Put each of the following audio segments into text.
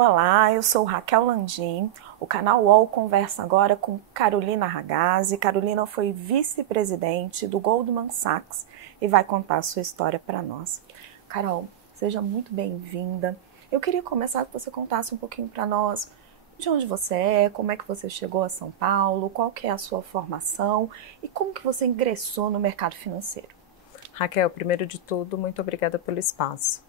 Olá, eu sou Raquel Landim. O canal UOL conversa agora com Carolina Ragazzi. Carolina foi vice-presidente do Goldman Sachs e vai contar a sua história para nós. Carol, seja muito bem-vinda. Eu queria começar que você contasse um pouquinho para nós de onde você é, como é que você chegou a São Paulo, qual que é a sua formação e como que você ingressou no mercado financeiro. Raquel, primeiro de tudo, muito obrigada pelo espaço.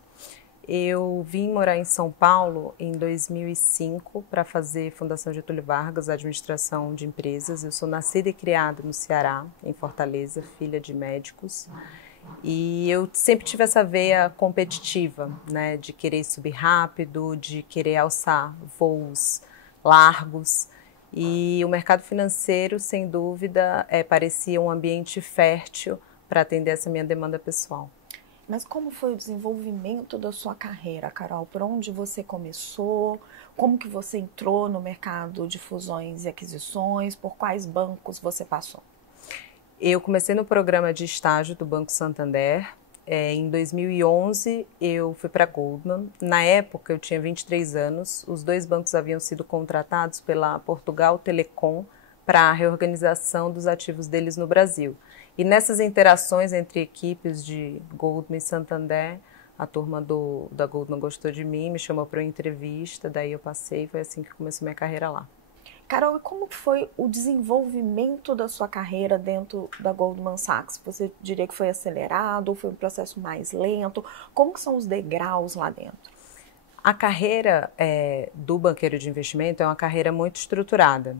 Eu vim morar em São Paulo em 2005 para fazer Fundação Getúlio Vargas, Administração de Empresas. Eu sou nascida e criada no Ceará, em Fortaleza, filha de médicos. E eu sempre tive essa veia competitiva, né, de querer subir rápido, de querer alçar voos largos. E o mercado financeiro, sem dúvida, parecia um ambiente fértil para atender essa minha demanda pessoal. Mas como foi o desenvolvimento da sua carreira, Carol? Por onde você começou? Como que você entrou no mercado de fusões e aquisições? Por quais bancos você passou? Eu comecei no programa de estágio do Banco Santander. Em 2011, eu fui para a Goldman. Na época, eu tinha 23 anos. Os dois bancos haviam sido contratados pela Portugal Telecom para a reorganização dos ativos deles no Brasil. E nessas interações entre equipes de Goldman e Santander, a turma da Goldman gostou de mim, me chamou para uma entrevista, daí eu passei, foi assim que começou minha carreira lá. Carol, e como foi o desenvolvimento da sua carreira dentro da Goldman Sachs? Você diria que foi acelerado, foi um processo mais lento? Como que são os degraus lá dentro? A carreira do banqueiro de investimento é uma carreira muito estruturada.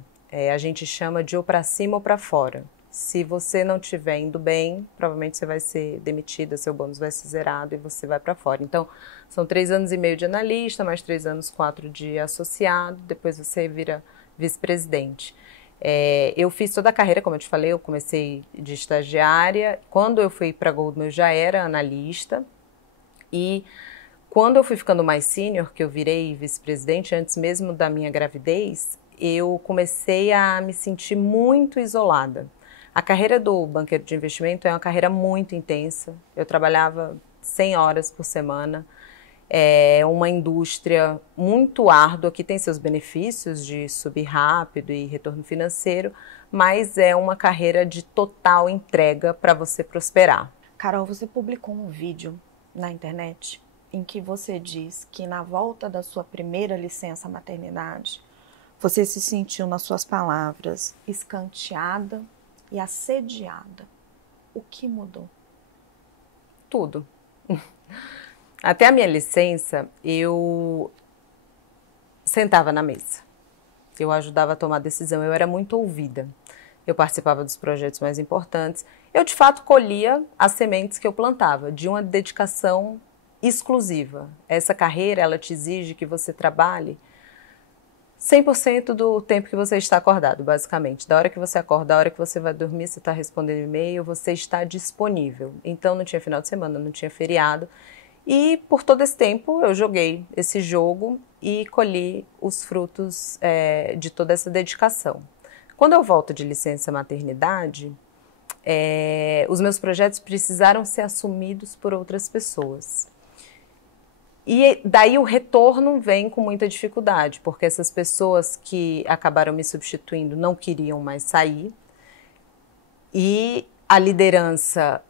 A gente chama de ou para cima ou para fora. Se você não estiver indo bem, provavelmente você vai ser demitida, seu bônus vai ser zerado e você vai para fora. Então, são 3 anos e meio de analista, mais 3 anos, 4 de associado, depois você vira vice-presidente. Eu fiz toda a carreira, como eu te falei, eu comecei de estagiária. Quando eu fui para a Goldman, eu já era analista. E quando eu fui ficando mais sênior, que eu virei vice-presidente, antes mesmo da minha gravidez, eu comecei a me sentir muito isolada. A carreira do banqueiro de investimento é uma carreira muito intensa. Eu trabalhava 100 horas por semana. É uma indústria muito árdua, que tem seus benefícios de subir rápido e retorno financeiro, mas é uma carreira de total entrega para você prosperar. Carol, você publicou um vídeo na internet em que você diz que na volta da sua primeira licença maternidade, você se sentiu, nas suas palavras, escanteada e assediada. O que mudou? Tudo. Até a minha licença, eu sentava na mesa. Eu ajudava a tomar decisão, eu era muito ouvida. Eu participava dos projetos mais importantes. Eu, de fato, colhia as sementes que eu plantava, de uma dedicação exclusiva. Essa carreira, ela te exige que você trabalhe 100% do tempo que você está acordado, basicamente. Da hora que você acorda, da hora que você vai dormir, você está respondendo e-mail, você está disponível. Então, não tinha final de semana, não tinha feriado. E, por todo esse tempo, eu joguei esse jogo e colhi os frutos de toda essa dedicação. Quando eu volto de licença maternidade, os meus projetos precisaram ser assumidos por outras pessoas. E daí o retorno vem com muita dificuldade, porque essas pessoas que acabaram me substituindo não queriam mais sair e a liderança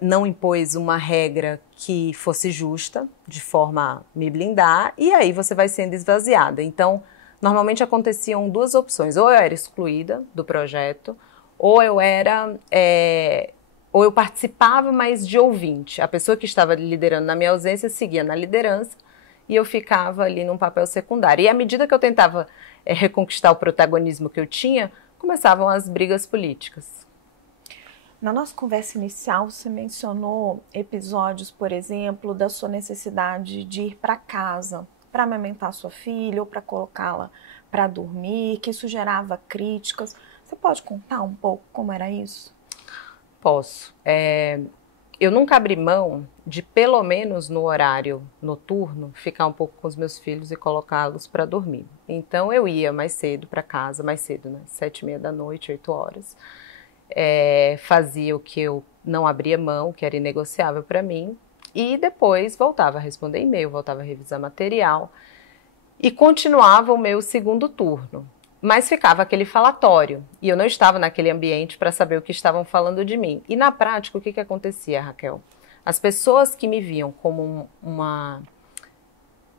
não impôs uma regra que fosse justa, de forma a me blindar, e aí você vai sendo esvaziada. Então, normalmente aconteciam 2 opções, ou eu era excluída do projeto, ou eu participava, mas de ouvinte. A pessoa que estava liderando na minha ausência seguia na liderança e eu ficava ali num papel secundário. E à medida que eu tentava reconquistar o protagonismo que eu tinha, começavam as brigas políticas. Na nossa conversa inicial, você mencionou episódios, por exemplo, da sua necessidade de ir para casa para amamentar sua filha ou para colocá-la para dormir, que isso gerava críticas. Você pode contar um pouco como era isso? Posso. Eu nunca abri mão de, pelo menos no horário noturno, ficar um pouco com os meus filhos e colocá-los para dormir. Então eu ia mais cedo para casa, mais cedo, né? 7h30 da noite, 8 horas. Fazia o que eu não abria mão, que era inegociável para mim, e depois voltava a responder e-mail, voltava a revisar material. E continuava o meu segundo turno. Mas ficava aquele falatório. E eu não estava naquele ambiente para saber o que estavam falando de mim. E na prática, o que acontecia, Raquel? As pessoas que me viam como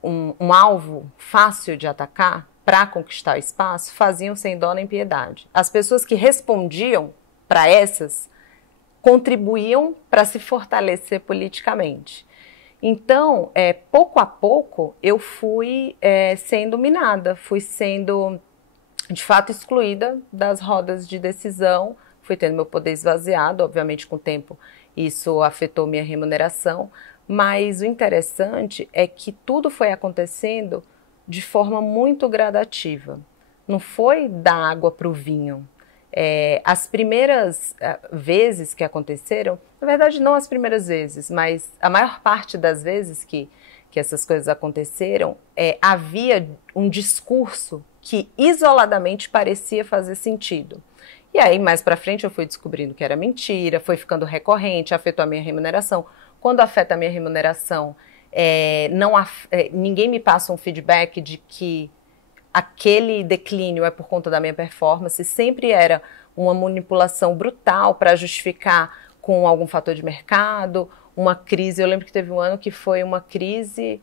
um alvo fácil de atacar para conquistar o espaço, faziam sem dó nem piedade. As pessoas que respondiam para essas contribuíam para se fortalecer politicamente. Então, pouco a pouco, eu fui sendo minada, fui sendo, de fato, excluída das rodas de decisão, fui tendo meu poder esvaziado, obviamente, com o tempo isso afetou minha remuneração, mas o interessante é que tudo foi acontecendo de forma muito gradativa. Não foi da água para o vinho. As primeiras vezes que aconteceram, na verdade não as primeiras vezes, mas a maior parte das vezes que essas coisas aconteceram, havia um discurso que isoladamente parecia fazer sentido. E aí, mais para frente, eu fui descobrindo que era mentira, foi ficando recorrente, afetou a minha remuneração. Quando afeta a minha remuneração, ninguém me passa um feedback de que aquele declínio é por conta da minha performance, sempre era uma manipulação brutal para justificar com algum fator de mercado, uma crise. Eu lembro que teve um ano que foi uma crise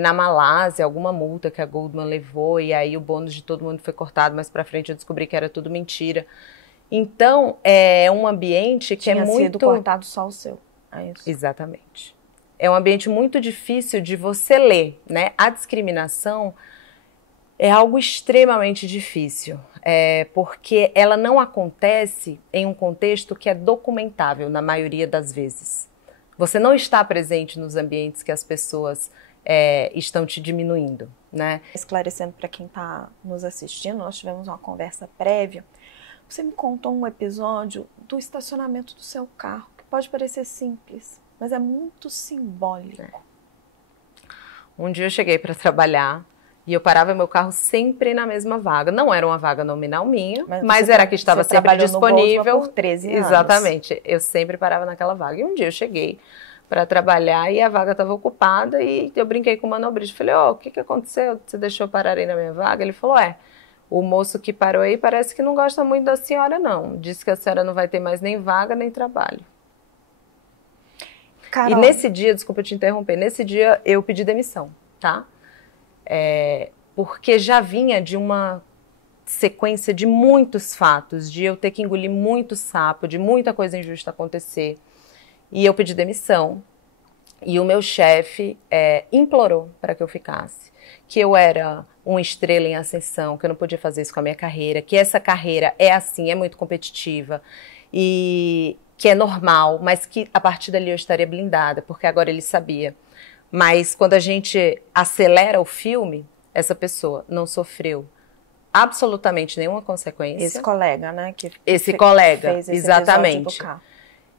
na Malásia, alguma multa que a Goldman levou, e aí o bônus de todo mundo foi cortado, mas para frente eu descobri que era tudo mentira. Então, é um ambiente que Tinha é muito... sido cortado só o seu, é isso? Exatamente. É um ambiente muito difícil de você ler, né? A discriminação é algo extremamente difícil, porque ela não acontece em um contexto que é documentável, na maioria das vezes. Você não está presente nos ambientes que as pessoas estão te diminuindo, né? Esclarecendo para quem está nos assistindo, nós tivemos uma conversa prévia. Você me contou um episódio do estacionamento do seu carro, que pode parecer simples, mas é muito simbólico. Um dia eu cheguei para trabalhar e eu parava meu carro sempre na mesma vaga. Não era uma vaga nominal minha, mas era a que estava sempre disponível. Por 13 anos. Exatamente. Eu sempre parava naquela vaga. E um dia eu cheguei para trabalhar e a vaga estava ocupada e eu brinquei com o manobrista. Falei, o que aconteceu? Você deixou eu parar aí na minha vaga? Ele falou, o moço que parou aí parece que não gosta muito da senhora, não. Disse que a senhora não vai ter mais nem vaga, nem trabalho. Carol. E nesse dia, desculpa te interromper, nesse dia eu pedi demissão, tá? Porque já vinha de uma sequência de muitos fatos, de eu ter que engolir muito sapo, de muita coisa injusta acontecer. E eu pedi demissão. E o meu chefe implorou para que eu ficasse. Que eu era uma estrela em ascensão, que eu não podia fazer isso com a minha carreira, que essa carreira é assim, é muito competitiva, e que é normal, mas que a partir dali eu estaria blindada, porque agora ele sabia. Mas quando a gente acelera o filme, essa pessoa não sofreu absolutamente nenhuma consequência. Esse colega, né? Esse colega, fez esse exatamente. Do carro.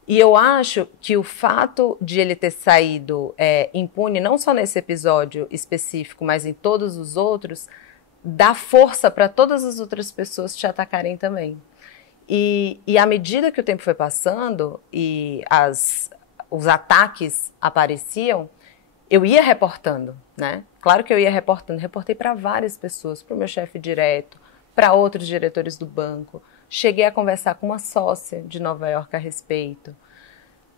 E eu acho que o fato de ele ter saído impune, não só nesse episódio específico, mas em todos os outros, dá força para todas as outras pessoas te atacarem também. E à medida que o tempo foi passando e os ataques apareciam, eu ia reportando, né? Claro que eu ia reportando. Reportei para várias pessoas, para o meu chefe direto, para outros diretores do banco. Cheguei a conversar com uma sócia de Nova York a respeito.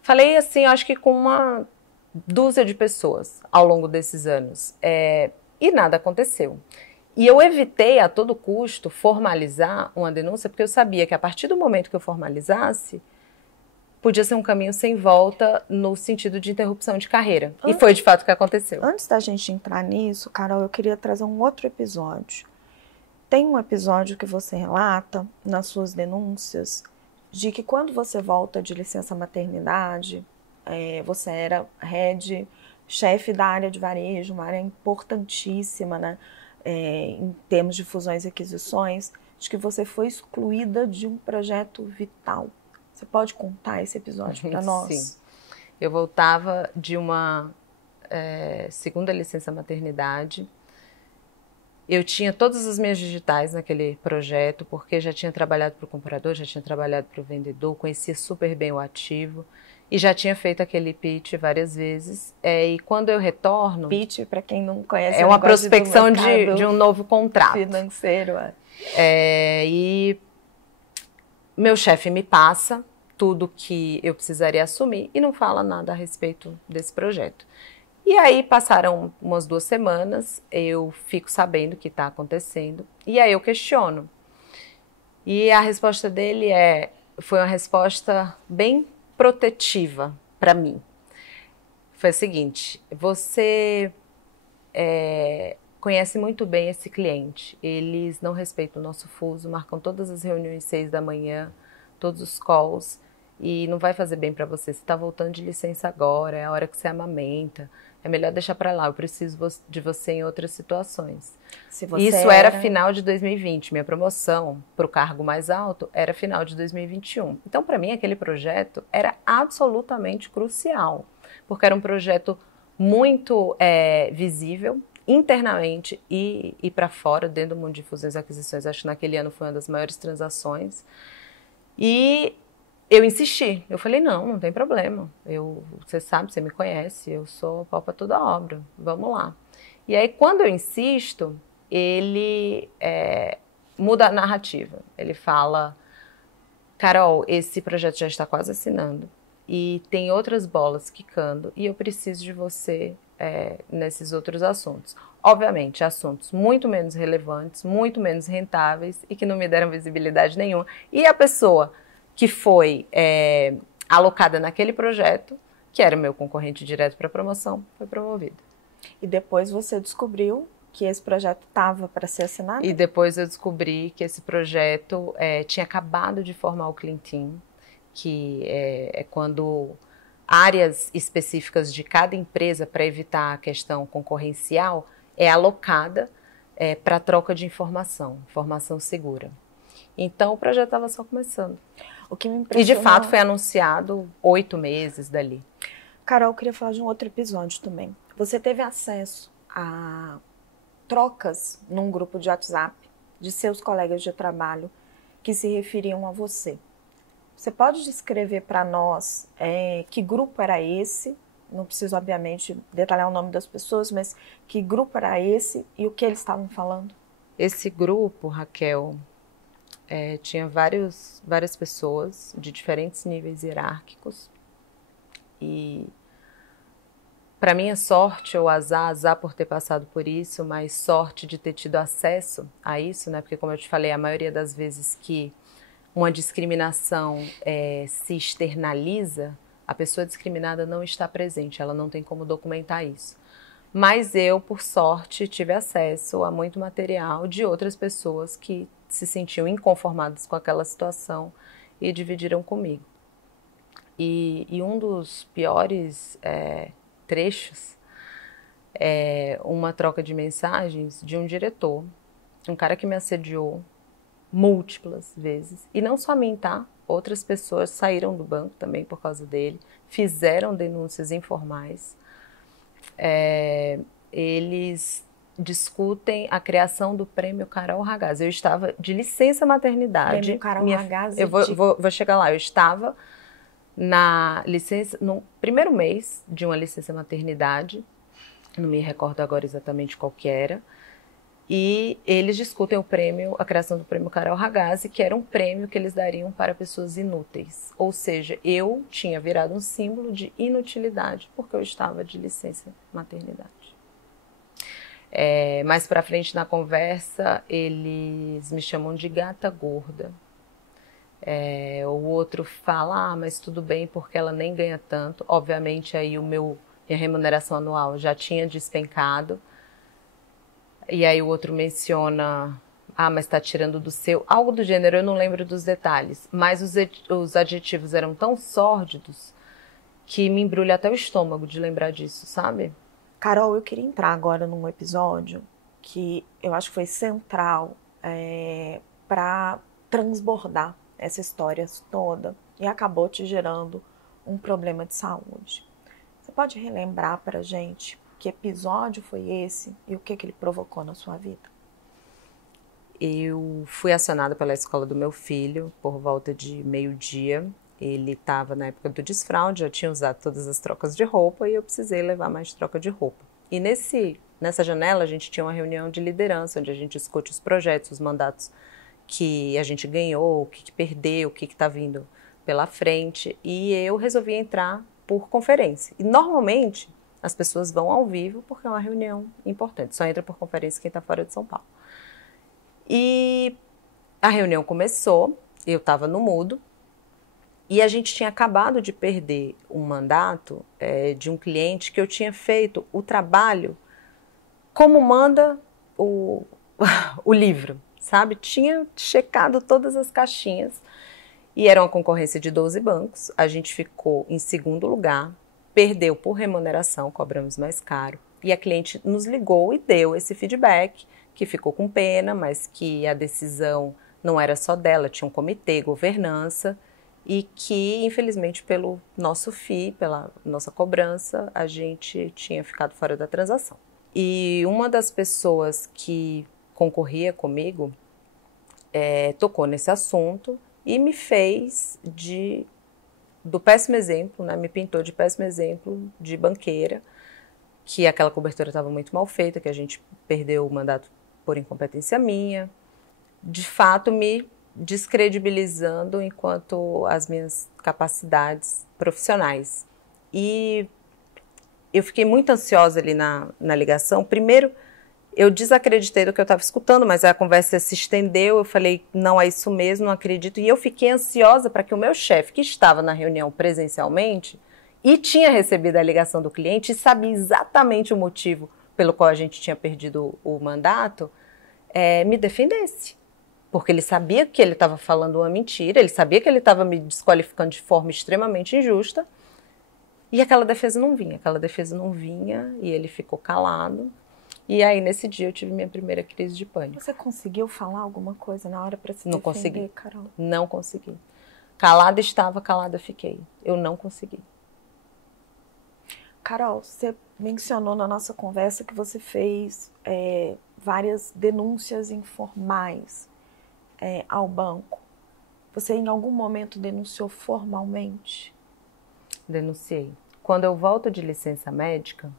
Falei assim, acho que com uma dúzia de pessoas ao longo desses anos. E nada aconteceu. E eu evitei a todo custo formalizar uma denúncia, porque eu sabia que a partir do momento que eu formalizasse, podia ser um caminho sem volta no sentido de interrupção de carreira. E foi de fato o que aconteceu. Antes da gente entrar nisso, Carol, eu queria trazer um outro episódio. Tem um episódio que você relata nas suas denúncias de que quando você volta de licença maternidade, você era chefe da área de varejo, uma área importantíssima, né, em termos de fusões e aquisições, de que você foi excluída de um projeto vital. Você pode contar esse episódio para nós? Sim. Eu voltava de uma segunda licença maternidade. Eu tinha todas as minhas digitais naquele projeto, porque já tinha trabalhado para o comprador, já tinha trabalhado para o vendedor, conhecia super bem o ativo. E já tinha feito aquele pitch várias vezes. E quando eu retorno... Pitch, para quem não conhece, é uma prospecção de um novo contrato. Financeiro. E meu chefe me passa tudo que eu precisaria assumir e não fala nada a respeito desse projeto. E aí passaram umas 2 semanas, eu fico sabendo o que está acontecendo, e aí eu questiono. E a resposta dele foi uma resposta bem protetiva para mim. Foi a seguinte: você conhece muito bem esse cliente, eles não respeitam o nosso fuso, marcam todas as reuniões 6 da manhã, todos os calls, e não vai fazer bem para você. Você está voltando de licença agora, é a hora que você amamenta, é melhor deixar para lá, eu preciso de você em outras situações. Isso era final de 2020, minha promoção para o cargo mais alto era final de 2021. Então, para mim, aquele projeto era absolutamente crucial, porque era um projeto muito visível, internamente e para fora, dentro do mundo de fusões e aquisições. Acho que naquele ano foi uma das maiores transações. E eu insisti, eu falei, não tem problema, você sabe, você me conhece, eu sou pau pra toda obra, vamos lá. E aí, quando eu insisto, ele muda a narrativa. Ele fala, Carol, esse projeto já está quase assinando e tem outras bolas quicando e eu preciso de você nesses outros assuntos. Obviamente, assuntos muito menos relevantes, muito menos rentáveis e que não me deram visibilidade nenhuma. E a pessoa que foi alocada naquele projeto, que era meu concorrente direto para promoção, foi promovida. E depois você descobriu que esse projeto estava para ser assinado? E depois eu descobri que esse projeto tinha acabado de formar o Clean Team, que é quando áreas específicas de cada empresa, para evitar a questão concorrencial, é alocada para troca de informação segura. Então o projeto estava só começando. O que me impressionou... E de fato foi anunciado 8 meses dali. Carol, eu queria falar de um outro episódio também. Você teve acesso a trocas num grupo de WhatsApp de seus colegas de trabalho que se referiam a você. Você pode descrever para nós que grupo era esse? Não preciso, obviamente, detalhar o nome das pessoas, mas que grupo era esse e o que eles estavam falando? Esse grupo, Raquel, tinha várias pessoas de diferentes níveis hierárquicos. E, para minha sorte ou azar por ter passado por isso, mas sorte de ter tido acesso a isso, né? Porque, como eu te falei, a maioria das vezes que uma discriminação se externaliza, a pessoa discriminada não está presente, ela não tem como documentar isso. Mas eu, por sorte, tive acesso a muito material de outras pessoas que se sentiam inconformadas com aquela situação e dividiram comigo. E um dos piores trechos é uma troca de mensagens de um diretor, um cara que me assediou múltiplas vezes. E não só a mim, tá? Outras pessoas saíram do banco também por causa dele, fizeram denúncias informais. Eles discutem a criação do prêmio Carol Ragazzi. Eu estava de licença maternidade. Prêmio Carol Ragazzi. Eu vou chegar lá. Eu estava na licença, no primeiro mês de uma licença maternidade, não me recordo agora exatamente qual que era, e eles discutem a criação do prêmio Carol Ragazzi, que era um prêmio que eles dariam para pessoas inúteis. Ou seja, eu tinha virado um símbolo de inutilidade, porque eu estava de licença maternidade. Mais pra frente na conversa, eles me chamam de gata gorda. O outro fala, mas tudo bem, porque ela nem ganha tanto. Obviamente, aí minha remuneração anual já tinha despencado. E aí o outro menciona, mas tá tirando do seu. Algo do gênero, eu não lembro dos detalhes. Mas os adjetivos eram tão sórdidos que me embrulha até o estômago de lembrar disso, sabe? Carol, eu queria entrar agora num episódio que eu acho que foi central para transbordar essa história toda e acabou te gerando um problema de saúde. Você pode relembrar pra gente que episódio foi esse e o que ele provocou na sua vida? Eu fui acionada pela escola do meu filho por volta de 12:00 Ele estava na época do desfraude, já tinha usado todas as trocas de roupa e eu precisei levar mais troca de roupa. E nessa janela a gente tinha uma reunião de liderança, onde a gente discute os projetos, os mandatos que a gente ganhou, o que perdeu, o que está vindo pela frente. E eu resolvi entrar por conferência. E normalmente as pessoas vão ao vivo porque é uma reunião importante. Só entra por conferência quem está fora de São Paulo. E a reunião começou, eu estava no mudo. E a gente tinha acabado de perder um mandato de um cliente que eu tinha feito o trabalho como manda o livro, sabe? Tinha checado todas as caixinhas e era uma concorrência de 12 bancos. A gente ficou em segundo lugar, perdeu por remuneração, cobramos mais caro. E a cliente nos ligou e deu esse feedback, que ficou com pena, mas que a decisão não era só dela, tinha um comitê, governança, e que, infelizmente, pelo nosso FII, pela nossa cobrança, a gente tinha ficado fora da transação. E uma das pessoas que concorria comigo tocou nesse assunto e me fez do péssimo exemplo, né? Me pintou de péssimo exemplo de banqueira, que aquela cobertura estava muito mal feita, que a gente perdeu o mandato por incompetência minha, de fato me descredibilizando enquanto as minhas capacidades profissionais. E eu fiquei muito ansiosa ali na ligação. Primeiro, eu desacreditei do que eu estava escutando, mas a conversa se estendeu, eu falei, não é isso mesmo, não acredito. E eu fiquei ansiosa para que o meu chefe, que estava na reunião presencialmente, e tinha recebido a ligação do cliente, e sabia exatamente o motivo pelo qual a gente tinha perdido o mandato, me defendesse. Porque ele sabia que ele estava falando uma mentira, ele sabia que ele estava me desqualificando de forma extremamente injusta, e aquela defesa não vinha, e ele ficou calado. E aí, nesse dia, eu tive minha primeira crise de pânico. Você conseguiu falar alguma coisa na hora para se defender, consegui. Carol? Não consegui. Calada estava, calada fiquei. Eu não consegui. Carol, você mencionou na nossa conversa que você fez várias denúncias informais ao banco. Você em algum momento denunciou formalmente? Denunciei. Quando eu volto de licença médica,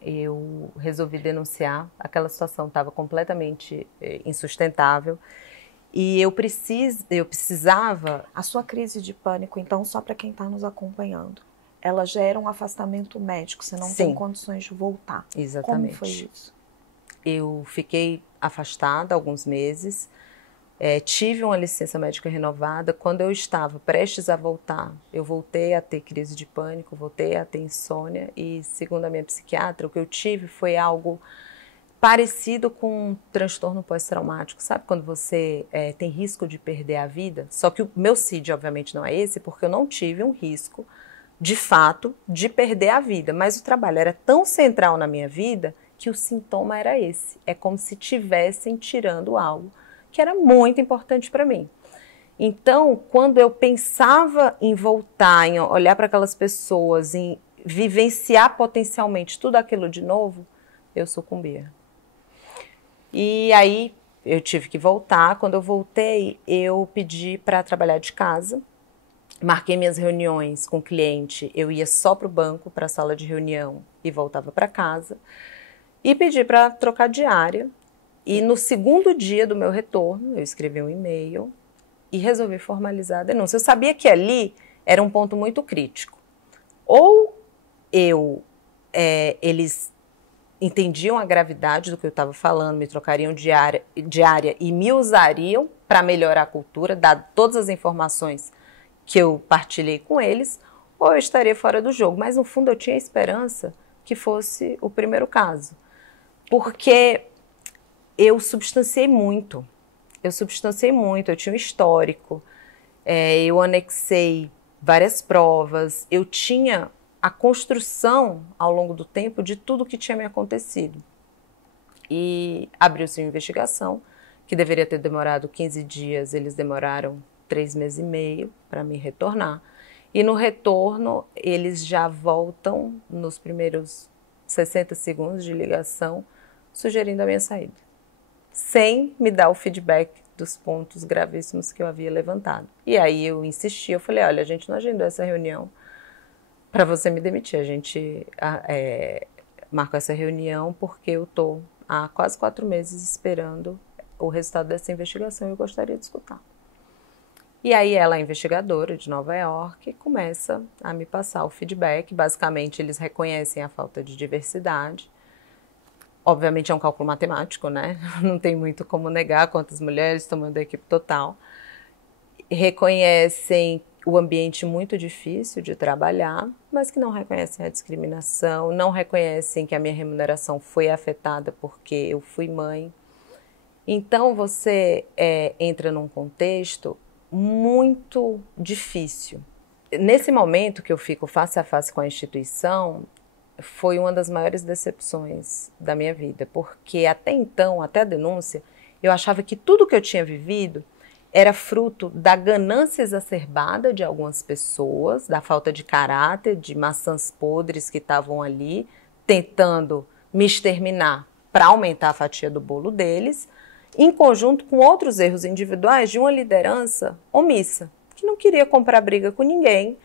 eu resolvi denunciar. Aquela situação estava completamente insustentável e eu precisava... A sua crise de pânico, então, só para quem está nos acompanhando, ela gera um afastamento médico, você não Sim. tem condições de voltar. Exatamente. Como foi isso? Eu fiquei afastada alguns meses, tive uma licença médica renovada. Quando eu estava prestes a voltar, eu voltei a ter crise de pânico, voltei a ter insônia e, segundo a minha psiquiatra, o que eu tive foi algo parecido com um transtorno pós-traumático. Sabe quando você tem risco de perder a vida? Só que o meu CID, obviamente, não é esse, porque eu não tive um risco, de fato, de perder a vida. Mas o trabalho era tão central na minha vida que o sintoma era esse. É como se tivessem tirando algo que era muito importante para mim. Então, quando eu pensava em voltar, em olhar para aquelas pessoas, em vivenciar potencialmente tudo aquilo de novo, eu sucumbia. E aí eu tive que voltar. Quando eu voltei, eu pedi para trabalhar de casa. Marquei minhas reuniões com o cliente, eu ia só para o banco, para a sala de reunião e voltava para casa. E pedi para trocar diária. E no segundo dia do meu retorno, eu escrevi um e-mail e resolvi formalizar a denúncia. Eu sabia que ali era um ponto muito crítico. Ou eles entendiam a gravidade do que eu estava falando, me trocariam de área e me usariam para melhorar a cultura, dado todas as informações que eu partilhei com eles, ou eu estaria fora do jogo. Mas, no fundo, eu tinha a esperança que fosse o primeiro caso. Porque eu substanciei muito, eu tinha um histórico, eu anexei várias provas, eu tinha a construção ao longo do tempo de tudo que tinha me acontecido. E abriu-se uma investigação, que deveria ter demorado 15 dias, eles demoraram 3 meses e meio para me retornar. E no retorno, eles já voltam nos primeiros 60 segundos de ligação, sugerindo a minha saída, sem me dar o feedback dos pontos gravíssimos que eu havia levantado. E aí eu insisti, eu falei, olha, a gente não agendou essa reunião para você me demitir, a gente marcou essa reunião porque eu estou há quase 4 meses esperando o resultado dessa investigação e eu gostaria de escutar. E aí ela, a investigadora de Nova York, começa a me passar o feedback. Basicamente, eles reconhecem a falta de diversidade. Obviamente é um cálculo matemático, né? Não tem muito como negar quantas mulheres tomando a equipe total. Reconhecem o ambiente muito difícil de trabalhar, mas que não reconhecem a discriminação, não reconhecem que a minha remuneração foi afetada porque eu fui mãe. Então você entra num contexto muito difícil. Nesse momento que eu fico face a face com a instituição, foi uma das maiores decepções da minha vida, porque até então, até a denúncia, eu achava que tudo que eu tinha vivido era fruto da ganância exacerbada de algumas pessoas, da falta de caráter, de maçãs podres que estavam ali, tentando me exterminar para aumentar a fatia do bolo deles, em conjunto com outros erros individuais de uma liderança omissa, que não queria comprar briga com ninguém,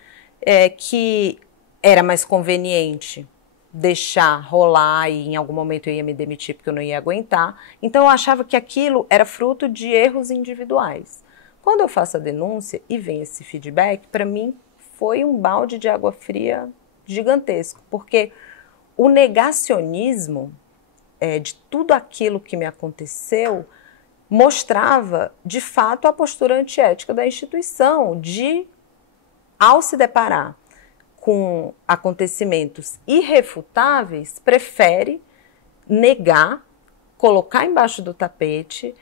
que era mais conveniente deixar rolar e em algum momento eu ia me demitir porque eu não ia aguentar. Então eu achava que aquilo era fruto de erros individuais. Quando eu faço a denúncia e vem esse feedback, para mim foi um balde de água fria gigantesco, porque o negacionismo de tudo aquilo que me aconteceu mostrava, de fato, a postura antiética da instituição de, ao se deparar com acontecimentos irrefutáveis, prefere negar, colocar embaixo do tapete,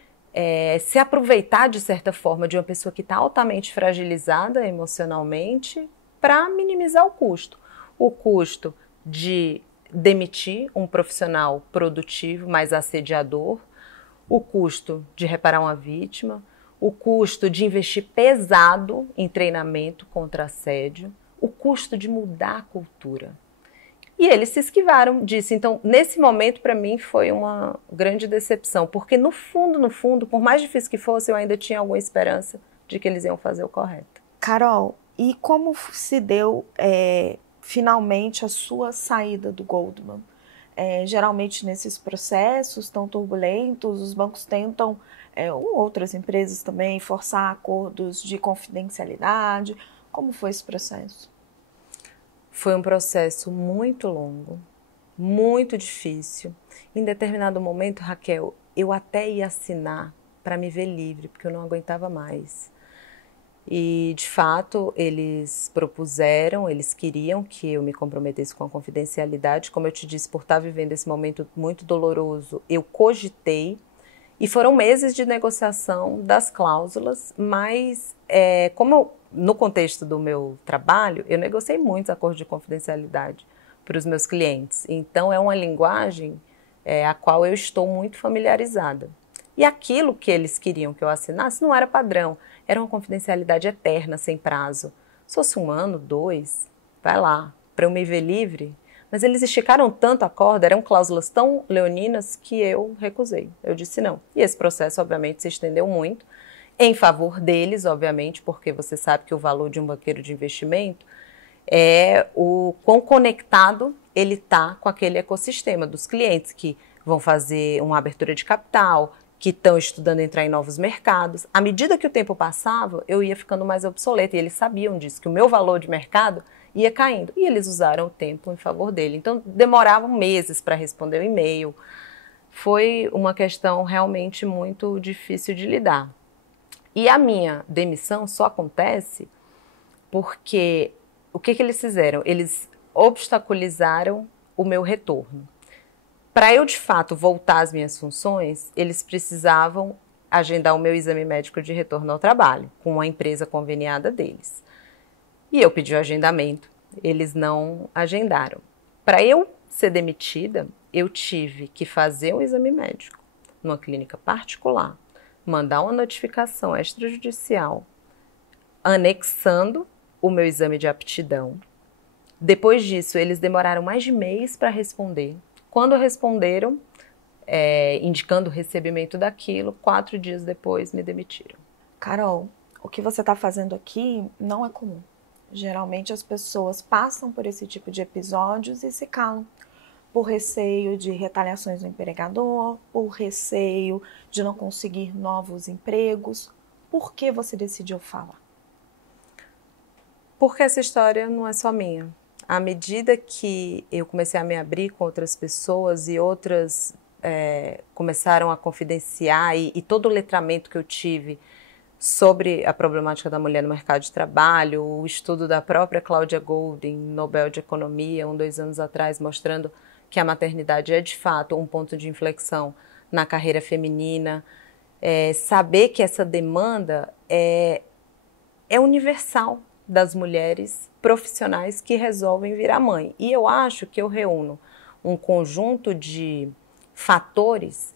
se aproveitar, de certa forma, de uma pessoa que está altamente fragilizada emocionalmente para minimizar o custo. O custo de demitir um profissional produtivo, mas assediador, o custo de reparar uma vítima, o custo de investir pesado em treinamento contra assédio, o custo de mudar a cultura. E eles se esquivaram disso. Então, nesse momento, para mim, foi uma grande decepção, porque no fundo, por mais difícil que fosse, eu ainda tinha alguma esperança de que eles iam fazer o correto. Carol, e como se deu finalmente a sua saída do Goldman? Geralmente nesses processos tão turbulentos, os bancos tentam, ou outras empresas também, forçar acordos de confidencialidade. Como foi esse processo? Foi um processo muito longo, muito difícil. Em determinado momento, Raquel, eu até ia assinar para me ver livre, porque eu não aguentava mais. E, de fato, eles propuseram, eles queriam que eu me comprometesse com a confidencialidade. Como eu te disse, por estar vivendo esse momento muito doloroso, eu cogitei. E foram meses de negociação das cláusulas, mas no contexto do meu trabalho, eu negociei muitos acordos de confidencialidade para os meus clientes. Então, é uma linguagem a qual eu estou muito familiarizada. E aquilo que eles queriam que eu assinasse não era padrão, era uma confidencialidade eterna, sem prazo. Se fosse 1 ano, 2, vai lá, para eu me ver livre. Mas eles esticaram tanto a corda, eram cláusulas tão leoninas que eu recusei. Eu disse não. E esse processo, obviamente, se estendeu muito, em favor deles, obviamente, porque você sabe que o valor de um banqueiro de investimento é o quão conectado ele está com aquele ecossistema dos clientes que vão fazer uma abertura de capital, que estão estudando entrar em novos mercados. À medida que o tempo passava, eu ia ficando mais obsoleta e eles sabiam disso, que o meu valor de mercado ia caindo. E eles usaram o tempo em favor dele. Então, demoravam meses para responder o e-mail. Foi uma questão realmente muito difícil de lidar. E a minha demissão só acontece porque o que eles fizeram? Eles obstaculizaram o meu retorno. Para eu, de fato, voltar às minhas funções, eles precisavam agendar o meu exame médico de retorno ao trabalho, com a empresa conveniada deles. E eu pedi o agendamento, eles não agendaram. Para eu ser demitida, eu tive que fazer um exame médico numa clínica particular, mandar uma notificação extrajudicial, anexando o meu exame de aptidão. Depois disso, eles demoraram mais de mês para responder. Quando responderam, indicando o recebimento daquilo. 4 dias depois me demitiram. Carol, o que você está fazendo aqui não é comum. Geralmente as pessoas passam por esse tipo de episódios e se calam, por receio de retaliações do empregador, por receio de não conseguir novos empregos. Por que você decidiu falar? Porque essa história não é só minha. À medida que eu comecei a me abrir com outras pessoas e outras começaram a confidenciar, e todo o letramento que eu tive sobre a problemática da mulher no mercado de trabalho, o estudo da própria Cláudia Goldin, Nobel de Economia, 2 anos atrás, mostrando que a maternidade é de fato um ponto de inflexão na carreira feminina, saber que essa demanda é universal das mulheres profissionais que resolvem virar mãe. E eu acho que eu reúno um conjunto de fatores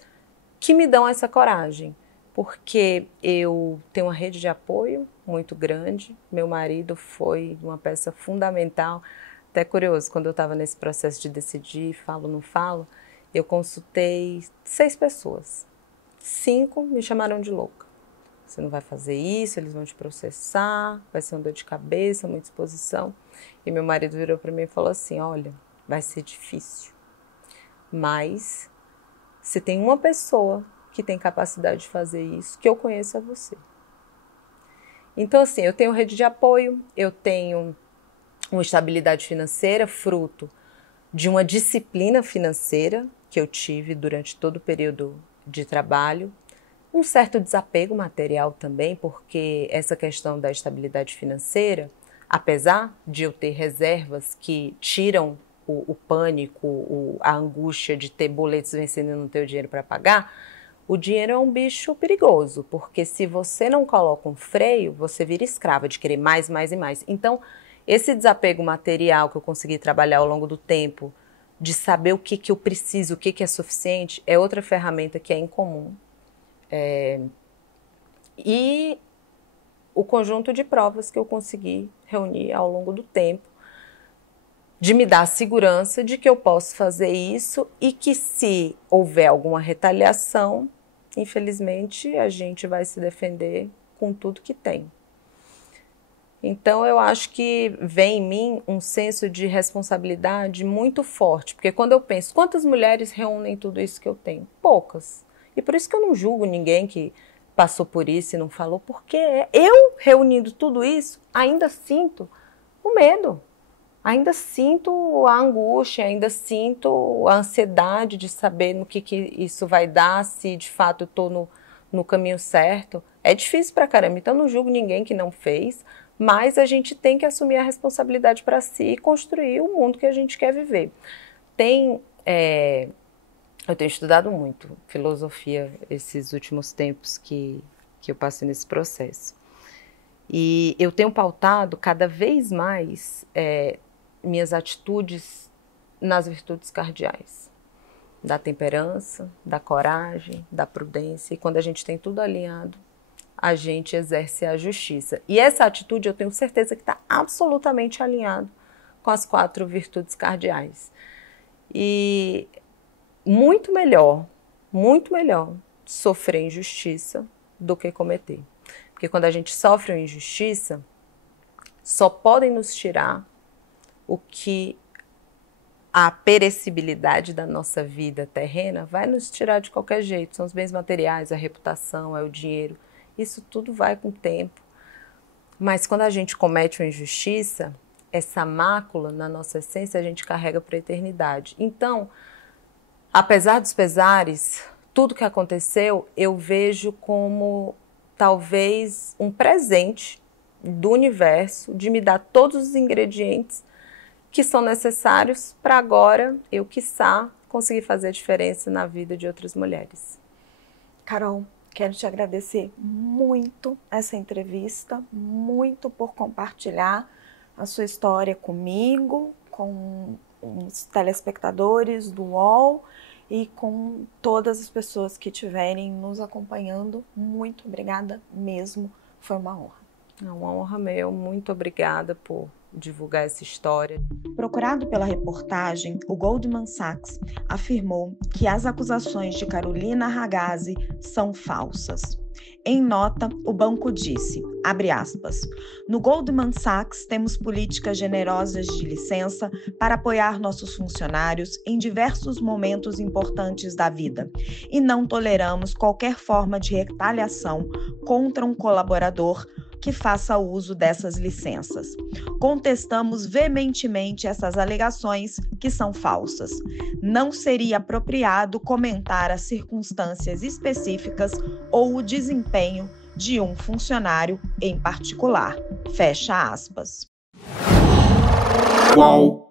que me dão essa coragem, porque eu tenho uma rede de apoio muito grande, meu marido foi uma peça fundamental. Até curioso, quando eu estava nesse processo de decidir, falo ou não falo, eu consultei 6 pessoas. 5 me chamaram de louca. Você não vai fazer isso, eles vão te processar, vai ser uma dor de cabeça, muita exposição. E meu marido virou para mim e falou assim, olha, vai ser difícil, mas se tem uma pessoa que tem capacidade de fazer isso, que eu conheço é você. Então, assim, eu tenho rede de apoio, eu tenho uma estabilidade financeira, fruto de uma disciplina financeira que eu tive durante todo o período de trabalho, um certo desapego material também, porque essa questão da estabilidade financeira, apesar de eu ter reservas que tiram o pânico, a angústia de ter boletos vencendo e não ter o dinheiro para pagar, o dinheiro é um bicho perigoso, porque se você não coloca um freio, você vira escrava de querer mais, mais e mais. Então, esse desapego material que eu consegui trabalhar ao longo do tempo, de saber o que eu preciso, o que é suficiente, é outra ferramenta que é incomum. E o conjunto de provas que eu consegui reunir ao longo do tempo, de me dar a segurança de que eu posso fazer isso e que se houver alguma retaliação, infelizmente a gente vai se defender com tudo que tem. Então eu acho que vem em mim um senso de responsabilidade muito forte, porque quando eu penso, quantas mulheres reúnem tudo isso que eu tenho? Poucas. E por isso que eu não julgo ninguém que passou por isso e não falou, porque eu, reunindo tudo isso, ainda sinto o medo, ainda sinto a angústia, ainda sinto a ansiedade de saber no que isso vai dar, se de fato eu estou no caminho certo. É difícil pra caramba, então não julgo ninguém que não fez, mas a gente tem que assumir a responsabilidade para si e construir o mundo que a gente quer viver. Eu tenho estudado muito filosofia esses últimos tempos que eu passei nesse processo. E eu tenho pautado cada vez mais minhas atitudes nas virtudes cardeais. Da temperança, da coragem, da prudência. E quando a gente tem tudo alinhado, a gente exerce a justiça. E essa atitude eu tenho certeza que está absolutamente alinhado com as 4 virtudes cardeais. E muito melhor sofrer injustiça do que cometer. Porque quando a gente sofre uma injustiça, só podem nos tirar o que a perecibilidade da nossa vida terrena vai nos tirar de qualquer jeito. São os bens materiais, a reputação, é o dinheiro. Isso tudo vai com o tempo. Mas quando a gente comete uma injustiça, essa mácula na nossa essência a gente carrega para a eternidade. Então, apesar dos pesares, tudo que aconteceu eu vejo como talvez um presente do universo de me dar todos os ingredientes que são necessários para agora eu, quiçá, conseguir fazer a diferença na vida de outras mulheres. Carol, quero te agradecer muito essa entrevista, muito por compartilhar a sua história comigo, com os telespectadores do UOL e com todas as pessoas que estiverem nos acompanhando. Muito obrigada mesmo, foi uma honra. É uma honra meu, muito obrigada por divulgar essa história. Procurado pela reportagem, o Goldman Sachs afirmou que as acusações de Carolina Ragazzi são falsas. Em nota, o banco disse, abre aspas, no Goldman Sachs temos políticas generosas de licença para apoiar nossos funcionários em diversos momentos importantes da vida e não toleramos qualquer forma de retaliação contra um colaborador que faça uso dessas licenças. Contestamos veementemente essas alegações que são falsas. Não seria apropriado comentar as circunstâncias específicas ou o desempenho de um funcionário em particular. Fecha aspas. Uau!